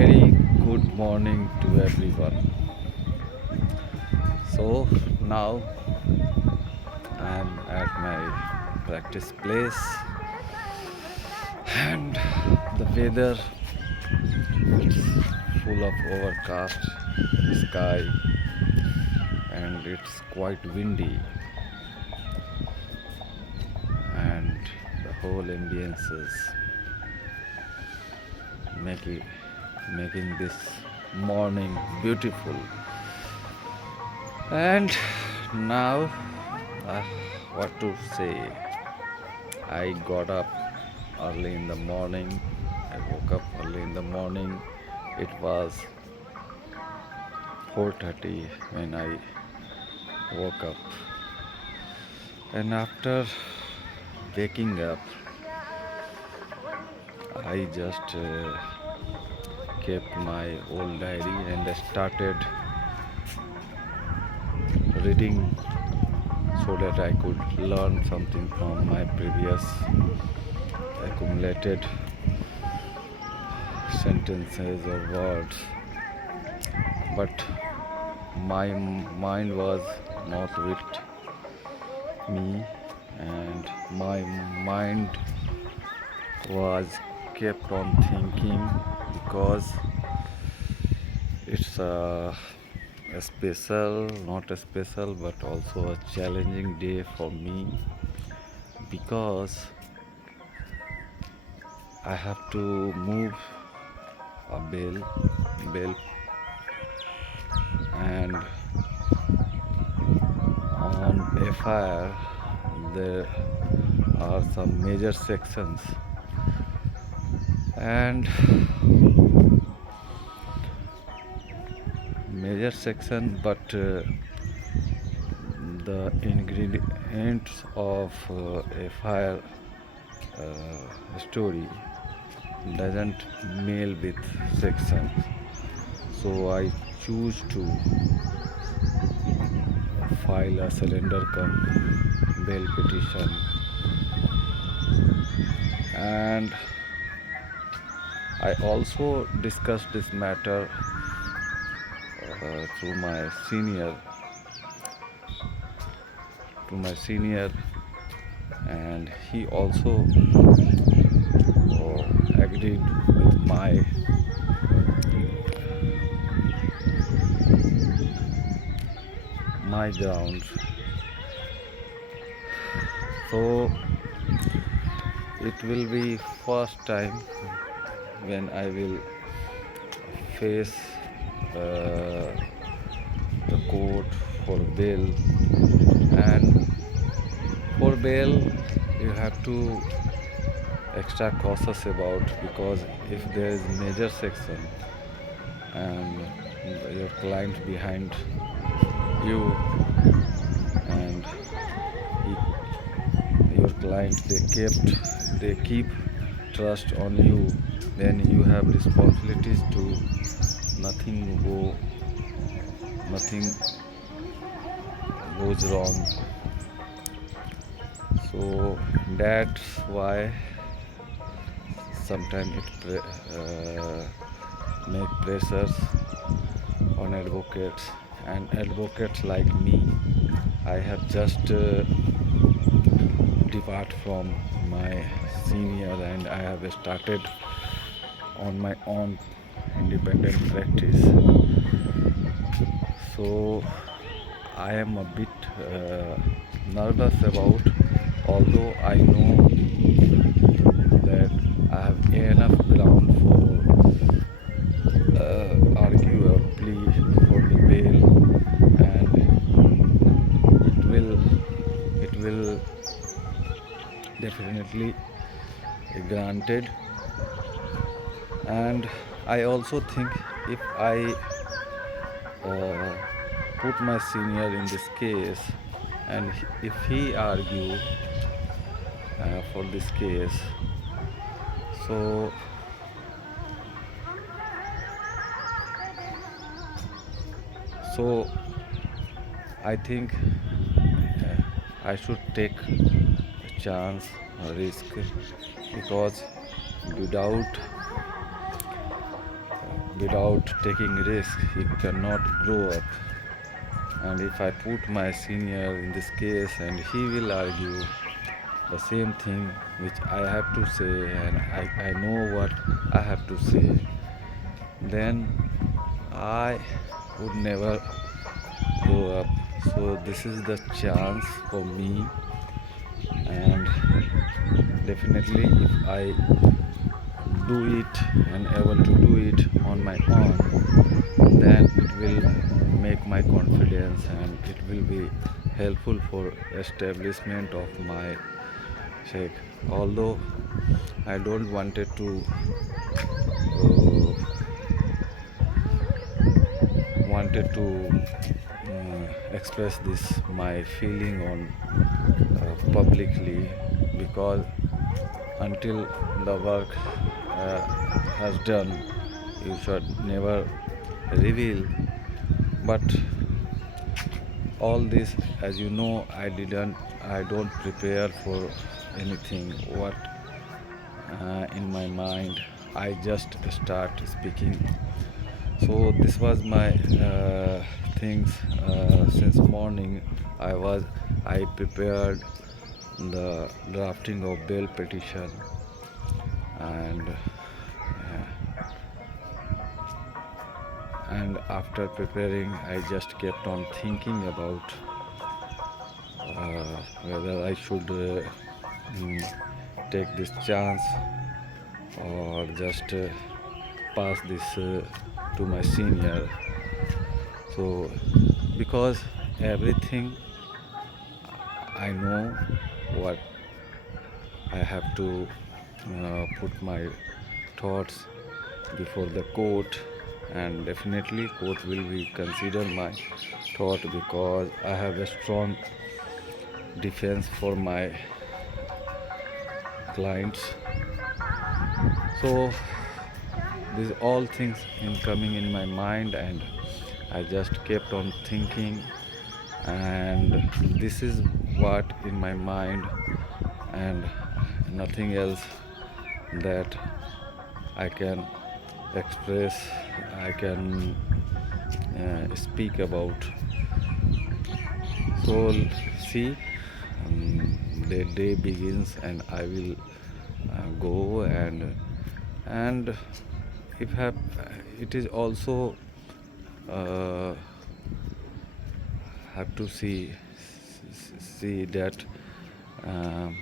very good morning to everyone. So now I am at my practice place and the weather it's full of overcast sky and it's quite windy and the whole ambience is making making this morning beautiful. And now, uh, what to say? I got up early in the morning. I woke up early in the morning. It was 4:30 when I woke up. And after waking up, I just kept my old diary and I started reading so that I could learn something from my previous accumulated sentences or words. But my mind was not with me, and my mind was kept on thinking because it's a special, not a special, but also a challenging day for me because I have to move a bale, and on a fire there are some major sections, and but the ingredients of a fire story doesn't mail with sections, so I choose to file a surrender come bail petition. And I also discussed this matter to my senior, and he also agreed with my grounds. So it will be first time when I will face uh, the court for bail. And for bail you have to extra cautious about, because if there is major section and your client behind you, and your client they keep trust on you, then you have responsibilities to nothing goes wrong. So that's why sometimes it make pressures on advocates, and advocates like me, I have just depart from my senior and I have started on my own independent practice. So I am a bit nervous about, although I know that I have enough ground for argue or plea for the bail, and it will definitely granted. And I also think if I uh, put my senior in this case, and if he argue for this case, so so I think I should take a chance, a risk, because without without taking risk he cannot grow up. And if I put my senior in this case and he will argue the same thing which I have to say, and I know what I have to say, then I would never grow up. So this is the chance for me, and definitely if I do it and able to do it on my own, then it will make my confidence and it will be helpful for establishment of my sake. Although I don't wanted to uh, express this my feeling on publicly, because until the work has done you should never reveal. But all this, as you know, I don't prepare for anything what in my mind. I just start speaking. So this was my things since morning. I prepared the drafting of bail petition, and after preparing I just kept on thinking about whether I should mm, take this chance or just pass this to my senior. So because everything I know what I have to put my thoughts before the court, and definitely court will be consider my thought because I have a strong defense for my clients. So these all things in coming in my mind, and I just kept on thinking, and this is what in my mind, and nothing else that I can express, I can speak about. So see, the day begins and I will go, and if have it is also uh, have to see that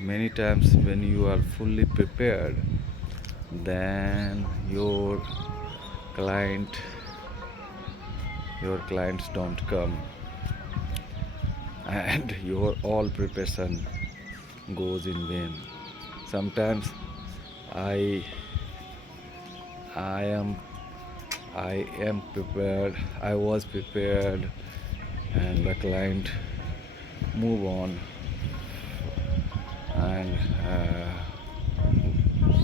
many times when you are fully prepared, then client your clients don't come, and your all preparation goes in vain. Sometimes i i am I am prepared, I was prepared, and the client move on and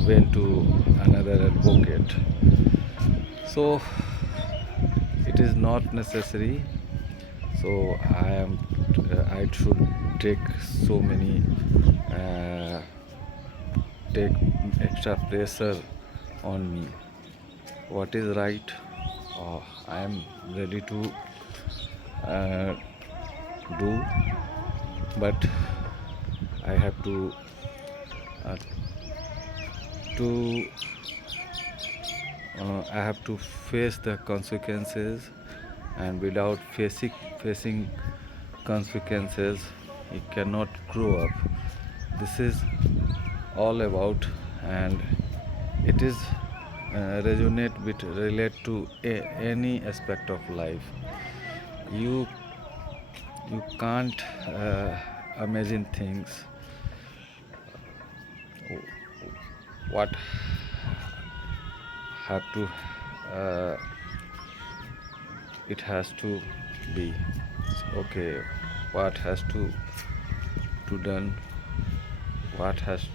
went to another advocate. So it is not necessary. So I should take so many uh, take extra pressure on me. What is right, I am ready to uh, do, but I have uh, to I have to face the consequences, and without facing consequences you cannot grow up. This is all about, and it is relate to any aspect of life. You you can't imagine things what have to uh, it has to be okay, what has to done, what has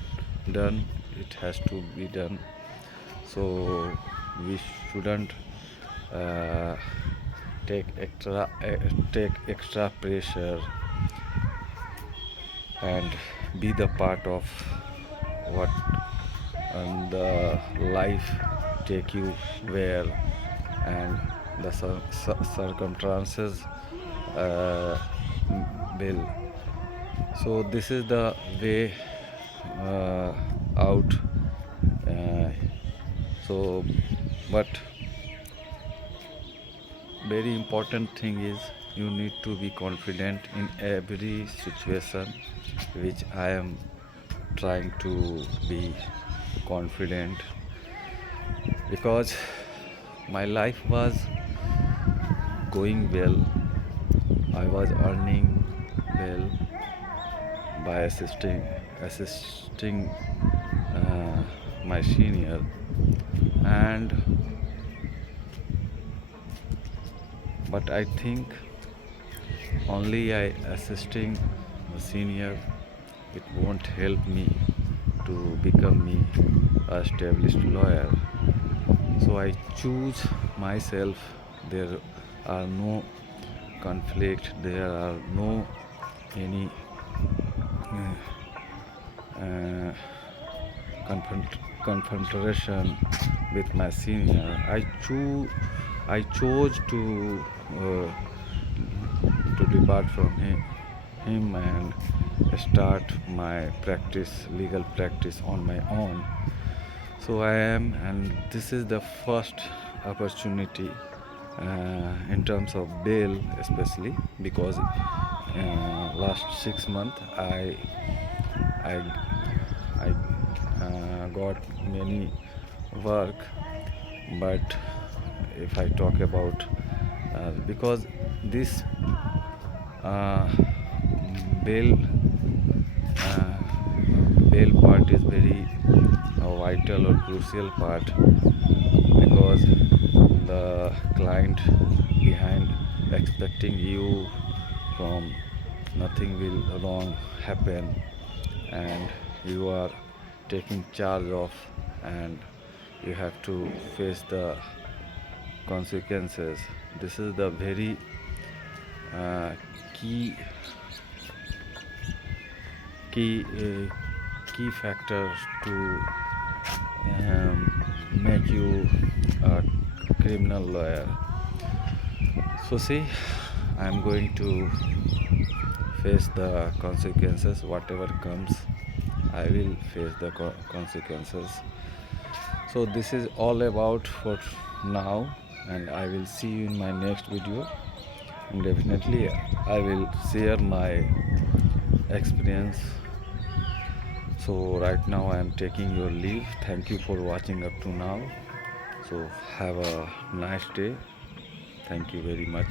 done, it has to be done. So we shouldn't uh, take extra pressure and be the part of what the life take you where. and the circumstances uh, will. So this is the way out. Uh, so, but very important thing is you need to be confident in every situation, which I am trying to be confident, because my life was going well. I was earning well by assisting my senior, and but I think only I assisting a senior, it won't help me to become me a established lawyer. So I choose myself. There are no conflict, there are no any uh, confrontation with my senior. I chose to depart from him and start my legal practice on my own. So I am, and this is the first opportunity in terms of bail, especially because last 6 months I got many work, but if I talk about because this uh, bail uh, bail part is very vital or crucial part, because the client behind expecting you from nothing will wrong happen, and you are taking charge of, and you have to face the consequences. This is the very uh, key key key factors to make you a criminal lawyer. So see, I'm going to face the consequences. Whatever comes, I will face the consequences. So this is all about for now, and I will see you in my next video, and definitely I will share my experience. So right now I am taking your leave. Thank you for watching up to now. So have a nice day. Thank you very much.